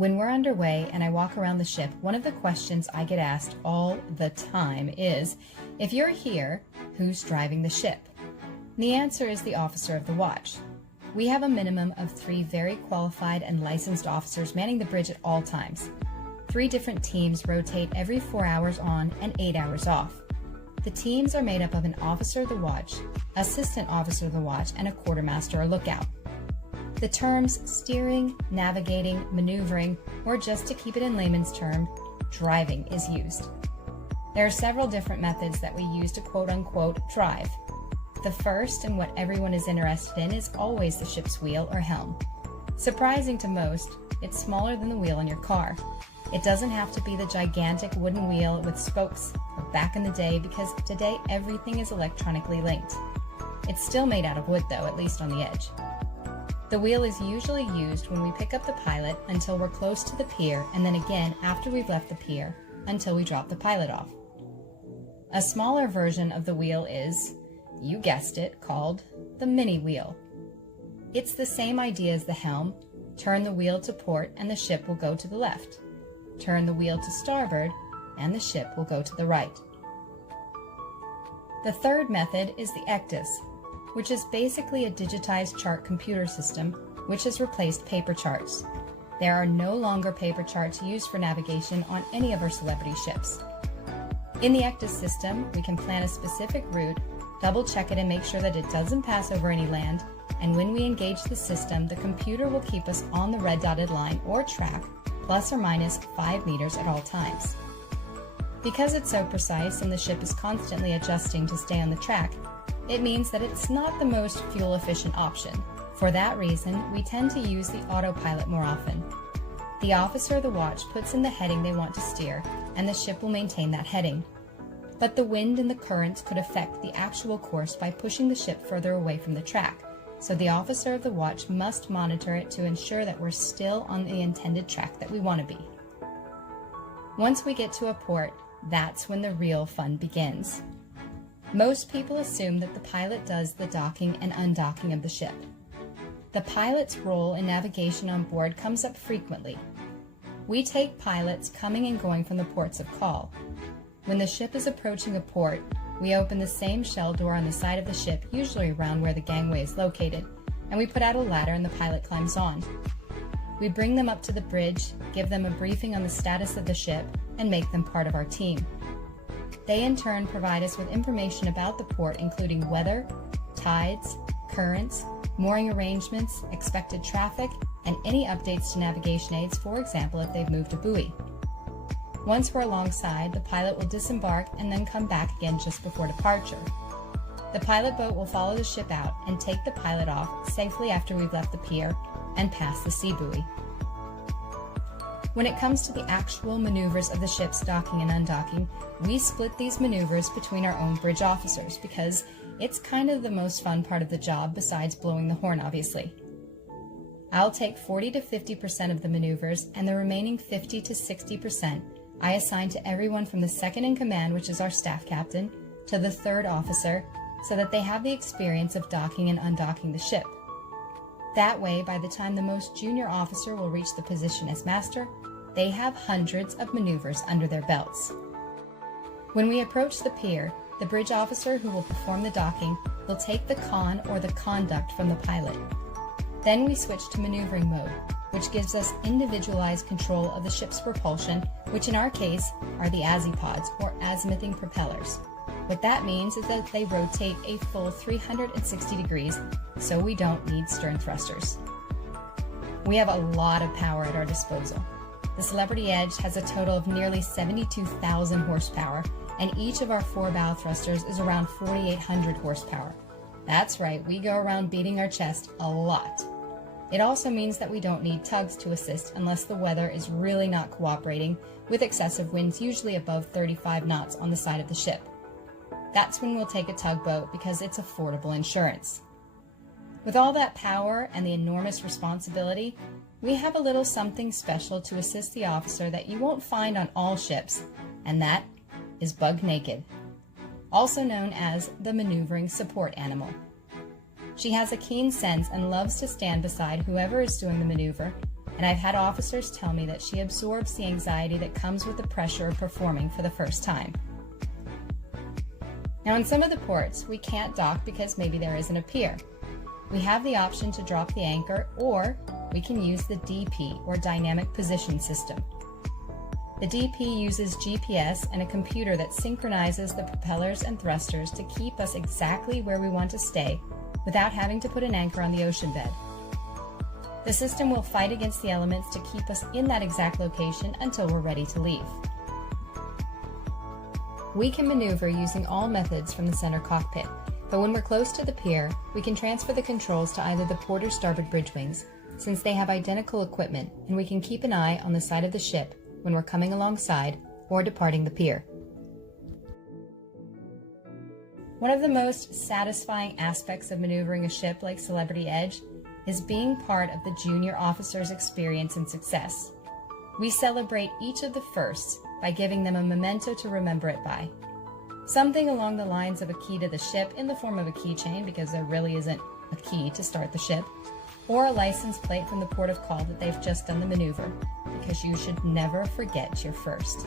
When we're underway and I walk around the ship, one of the questions I get asked all the time is, if you're here, who's driving the ship? And the answer is the officer of the watch. We have a minimum of 3 very qualified and licensed officers manning the bridge at all times. 3 different teams rotate every 4 hours on and 8 hours off. The teams are made up of an officer of the watch, assistant officer of the watch, and a quartermaster or lookout. The terms steering, navigating, maneuvering, or just to keep it in layman's term, driving is used. There are several different methods that we use to quote-unquote drive. The first, and what everyone is interested in, is always the ship's wheel or helm. Surprising to most, it's smaller than the wheel in your car. It doesn't have to be the gigantic wooden wheel with spokes of back in the day, because today everything is electronically linked. It's still made out of wood though, at least on the edge. The wheel is usually used when we pick up the pilot until we're close to the pier, and then again after we've left the pier until we drop the pilot off. A smaller version of the wheel is, you guessed it, called the mini wheel. It's the same idea as the helm. Turn the wheel to port and the ship will go to the left. Turn the wheel to starboard and the ship will go to the right. The third method is the ectus, which is basically a digitized chart computer system which has replaced paper charts. There are no longer paper charts used for navigation on any of our celebrity ships. In the ectus system, we can plan a specific route, double check it and make sure that it doesn't pass over any land, and when we engage the system, the computer will keep us on the red dotted line or track, plus or minus 5 meters at all times. Because it's so precise and the ship is constantly adjusting to stay on the track, it means that it's not the most fuel-efficient option. For that reason, we tend to use the autopilot more often. The officer of the watch puts in the heading they want to steer, and the ship will maintain that heading. But the wind and the currents could affect the actual course by pushing the ship further away from the track, so the officer of the watch must monitor it to ensure that we're still on the intended track that we want to be. Once we get to a port, that's when the real fun begins. Most people assume that the pilot does the docking and undocking of the ship. The pilot's role in navigation on board comes up frequently. We take pilots coming and going from the ports of call. When the ship is approaching a port, we open the same shell door on the side of the ship, usually around where the gangway is located, and we put out a ladder and the pilot climbs on. We bring them up to the bridge, give them a briefing on the status of the ship, and make them part of our team. They in turn provide us with information about the port, including weather, tides, currents, mooring arrangements, expected traffic, and any updates to navigation aids, for example if they've moved a buoy. Once we're alongside, the pilot will disembark and then come back again just before departure. The pilot boat will follow the ship out and take the pilot off safely after we've left the pier and past the sea buoy. When it comes to the actual maneuvers of the ship's docking and undocking, we split these maneuvers between our own bridge officers because it's kind of the most fun part of the job besides blowing the horn, obviously. I'll take 40 to 50% of the maneuvers, and the remaining 50 to 60% I assign to everyone from the second in command, which is our staff captain, to the third officer, so that they have the experience of docking and undocking the ship. That way, by the time the most junior officer will reach the position as master, they have hundreds of maneuvers under their belts. When we approach the pier, the bridge officer who will perform the docking will take the con or the conduct from the pilot. Then we switch to maneuvering mode, which gives us individualized control of the ship's propulsion, which in our case are the azipods or azimuthing propellers. What that means is that they rotate a full 360 degrees, so we don't need stern thrusters. We have a lot of power at our disposal. The Celebrity Edge has a total of nearly 72,000 horsepower, and each of our 4 bow thrusters is around 4,800 horsepower. That's right, we go around beating our chest a lot. It also means that we don't need tugs to assist unless the weather is really not cooperating, with excessive winds usually above 35 knots on the side of the ship. That's when we'll take a tugboat because it's affordable insurance. With all that power and the enormous responsibility, we have a little something special to assist the officer that you won't find on all ships, and that is Bug Naked, also known as the maneuvering support animal. She has a keen sense and loves to stand beside whoever is doing the maneuver, and I've had officers tell me that she absorbs the anxiety that comes with the pressure of performing for the first time. Now, in some of the ports, we can't dock because maybe there isn't a pier. We have the option to drop the anchor, or we can use the DP, or Dynamic Position System. The DP uses GPS and a computer that synchronizes the propellers and thrusters to keep us exactly where we want to stay without having to put an anchor on the ocean bed. The system will fight against the elements to keep us in that exact location until we're ready to leave. We can maneuver using all methods from the center cockpit, but when we're close to the pier, we can transfer the controls to either the port or starboard bridge wings, since they have identical equipment, and we can keep an eye on the side of the ship when we're coming alongside or departing the pier. One of the most satisfying aspects of maneuvering a ship like Celebrity Edge is being part of the junior officer's experience and success. We celebrate each of the firsts by giving them a memento to remember it by. Something along the lines of a key to the ship in the form of a keychain, because there really isn't a key to start the ship, or a license plate from the port of call that they've just done the maneuver, because you should never forget your first.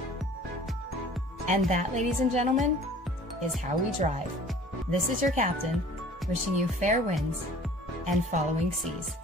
And that, ladies and gentlemen, is how we drive. This is your captain, wishing you fair winds and following seas.